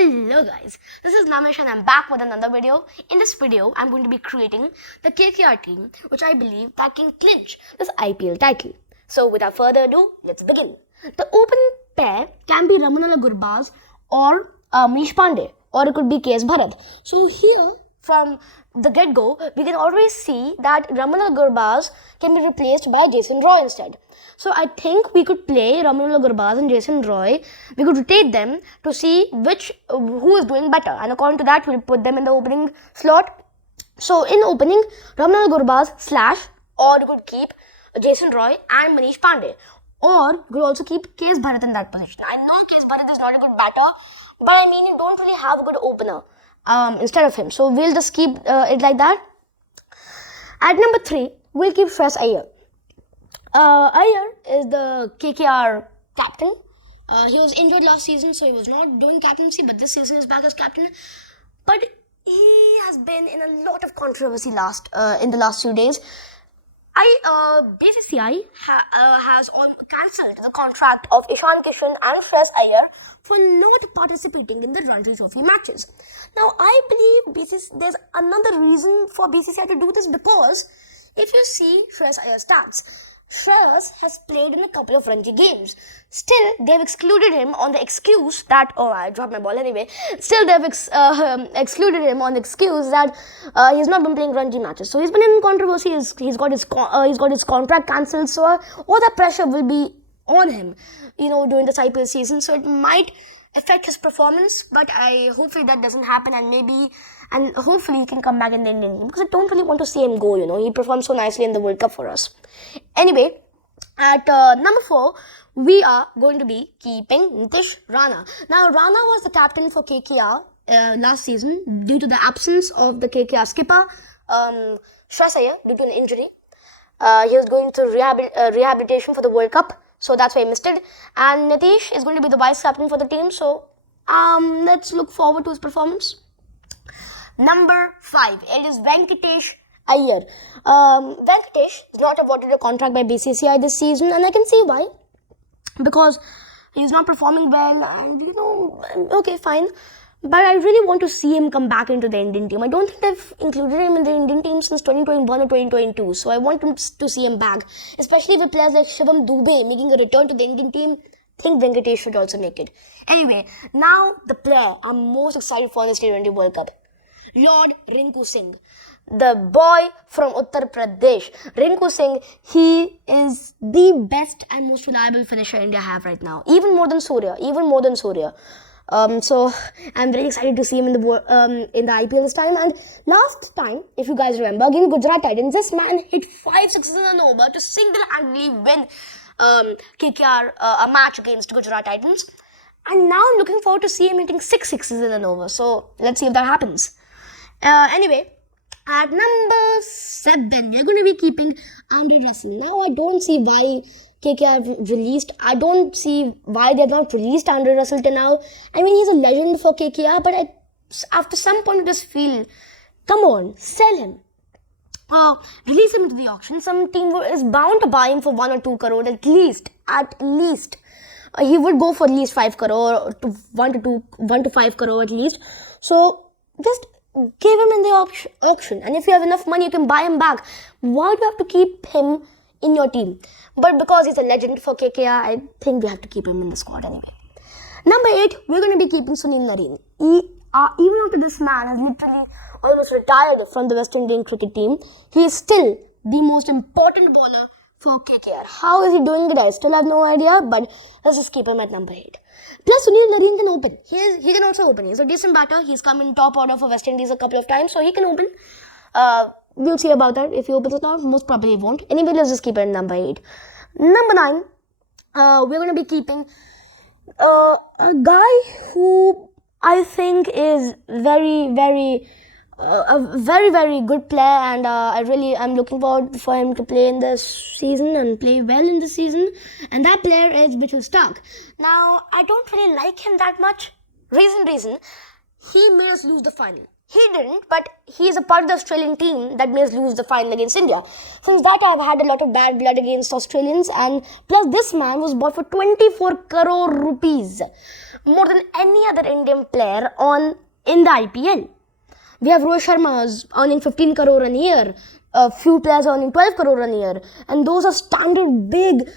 Hello guys, this is Namesh and I'm back with another video. In this video, I'm going to be creating the KKR team, which I believe that can clinch this IPL title. So without further ado, let's begin. The opening pair can be Ramanala Gurbaz or Manish Pandey, or it could be KS Bharat. So here, from the get-go, we can already see that Ramanala Gurbaz can be replaced by Jason Roy instead. So I think we could play Ramanala Gurbaz and Jason Roy. We could rotate them to see who is doing better, and according to that, we'll put them in the opening slot. So in opening, Ramanala Gurbaz / or you could keep Jason Roy and Manish Pandey, or you could also keep KS Bharat in that position. I know KS Bharat is not a good batter, but I mean you don't really have a good opener instead of him. So we'll just keep it like that. At number 3, we'll keep Shreyas Iyer. Iyer is the KKR captain. He was injured last season, so he was not doing captaincy, but this season is back as captain. But he has been in a lot of controversy in the last few days. BCCI has cancelled the contract of Ishan Kishan and Shreyas Iyer for not participating in the Ranji Trophy matches. Now, I believe there's another reason for BCCI to do this, because if you see Shreyas Iyer's stats, Shreyas has played in a couple of Ranji games. Still, they've excluded him on the excuse that, I dropped my ball anyway. Still, they've excluded him on the excuse that he's not been playing Ranji matches. So he's been in controversy. He's got his contract cancelled. So all the pressure will be on him, during this IPL season. So it might affect his performance, but hopefully that doesn't happen, and hopefully he can come back in the Indian team, because I don't really want to see him go. He performed so nicely in the World Cup for us. Anyway, at number 4, we are going to be keeping Nitish Rana. Now, Rana was the captain for KKR last season due to the absence of the KKR skipper, Shreyas Iyer, due to an injury. He was going through rehabilitation for the World Cup, so that's why he missed it. And Nitish is going to be the vice captain for the team, so let's look forward to his performance. Number 5, it is Venkatesh Iyer. Venkatesh is not awarded a contract by BCCI this season, and I can see why. Because he's not performing well, and okay, fine. But I really want to see him come back into the Indian team. I don't think they've included him in the Indian team since 2021 or 2022. So I want to see him back. Especially with players like Shivam Dubey making a return to the Indian team. I think Venkatesh should also make it. Anyway, now the player I'm most excited for in this T20 World Cup. Lord Rinku Singh. The boy from Uttar Pradesh. Rinku Singh, he is the best and most reliable finisher India have right now. Even more than Surya. So I'm very excited to see him in the IPL this time. And last time, if you guys remember, against Gujarat Titans, this man hit 5 sixes in an over to single-handedly win KKR a match against Gujarat Titans. And now I'm looking forward to see him hitting 6 sixes in an over. So let's see if that happens. Anyway, at number 7, we're going to be keeping Andre Russell. Now I don't see why KKR released. I don't see why they have not released Andre Russell till now. I mean, he's a legend for KKR, but after some point I just feel, come on, sell him. Release him into the auction. Some team is bound to buy him for 1 or 2 crore at least. He would go for at least 5 crore, to 1 to 5 crore at least. So just give him in the auction. And if you have enough money, you can buy him back. Why do you have to keep him in your team? But because he's a legend for KKR, I think we have to keep him in the squad anyway. Number 8, we're going to be keeping Sunil Narine. Even after this man has literally almost retired from the West Indian cricket team, he is still the most important bowler for KKR. How is he doing it? I still have no idea, but let's just keep him at number 8. Plus, Sunil Narine can open. He can also open. He's a decent batter. He's come in top order for West Indies a couple of times, so he can open. We'll see about that. If he opens it out, most probably he won't. Anyway, let's just keep it at number 8. Number 9, we're going to be keeping a guy who I think is a very, very good player, and I'm looking forward for him to play in this season and play well in this season. And that player is Mitchell Starc. Now, I don't really like him that much. Reason, he made us lose the final. he didn't, but he is a part of the Australian team that may lose the final against India. Since that, I've had a lot of bad blood against Australians, and plus this man was bought for 24 crore rupees, more than any other Indian player in the IPL. We have Rohit Sharma earning 15 crore a year, a few players earning 12 crore a year, and those are standard big,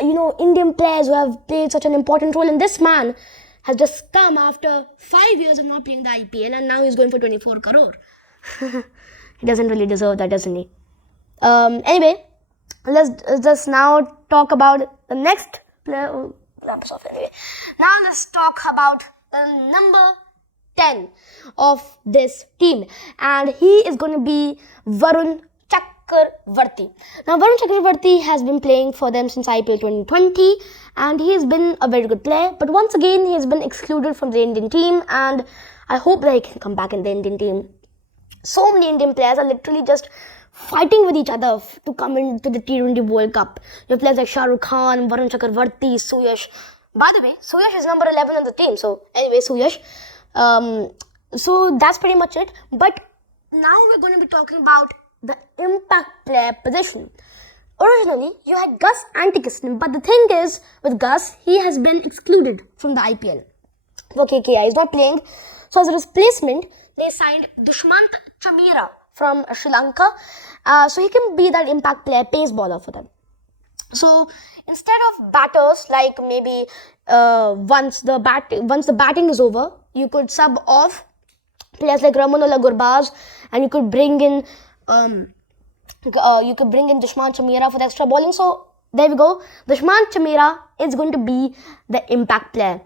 Indian players who have played such an important role. And this man has just come after 5 years of not playing the IPL, and now he's going for 24 crore. He doesn't really deserve that, doesn't he? Anyway, let's just now talk about the next player. Now let's talk about the number 10 of this team, and he is going to be Varun Chakravarti. Now, Varun Chakravarti has been playing for them since IPL 2020, and he has been a very good player. But once again, he has been excluded from the Indian team, and I hope that he can come back in the Indian team. So many Indian players are literally just fighting with each other to come into the T20 World Cup. You have players like Shah Rukh Khan, Varun Chakravarti, Suyash. By the way, Suyash is number 11 on the team. So anyway, Suyash. So that's pretty much it. But now we're going to be talking about the impact player position. Originally, you had Gus Antikistan, but the thing is, with Gus, he has been excluded from the IPL. For KKR, he's not playing. So as a replacement, they signed Dushmant Chamira from Sri Lanka. So he can be that impact player, pace bowler for them. So instead of batters, like maybe once the batting is over, you could sub off players like Ramonola Gurbaz, and you could bring in Dushmant Chamira for the extra bowling. So there we go. Dushmant Chamira is going to be the impact player.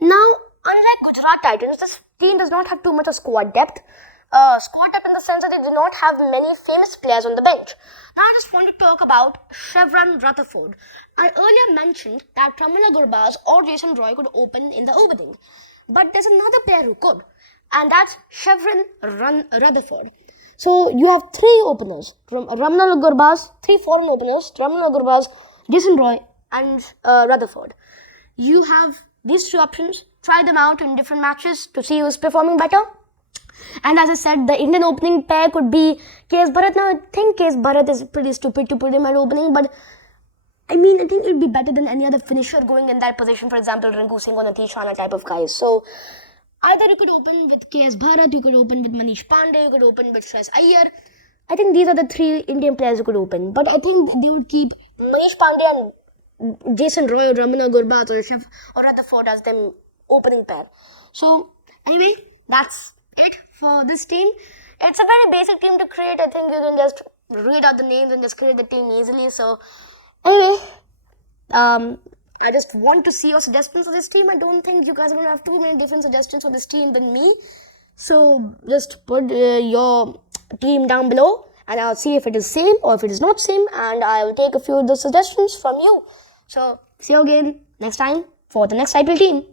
Now, unlike Gujarat Titans, this team does not have too much of squad depth. Squad depth in the sense that they do not have many famous players on the bench. Now I just want to talk about Chevron Rutherford. I earlier mentioned that Ramonola Gurbaz or Jason Roy could open in the opening. But there's another player who could, and that's Chevron Rutherford. So you have three openers, Ramonola Gurbaz, three foreign openers, Ramonola Gurbaz, Jason Roy, and Rutherford. You have these three options. Try them out in different matches to see who's performing better. And as I said, the Indian opening pair could be KS Bharat. Now, I think KS Bharat is pretty stupid to put him at opening, but I think it would be better than any other finisher going in that position. For example, Rinku Singh or Natish Rana type of guys. So, either you could open with KS Bharat, you could open with Manish Pandey, you could open with Shreyas Iyer. I think these are the three Indian players who could open. But I think they would keep Manish Pandey and Jason Roy or Ramonola Gurbaz or Rutherford as them opening pair. So, anyway, that's it for this team. It's a very basic team to create. I think you can just read out the names and just create the team easily. So, anyway, I just want to see your suggestions for this team. I don't think you guys are going to have too many different suggestions for this team than me. So, just put your team down below and I'll see if it is same or if it is not same, and I will take a few of the suggestions from you. So, see you again next time for the next IPL team.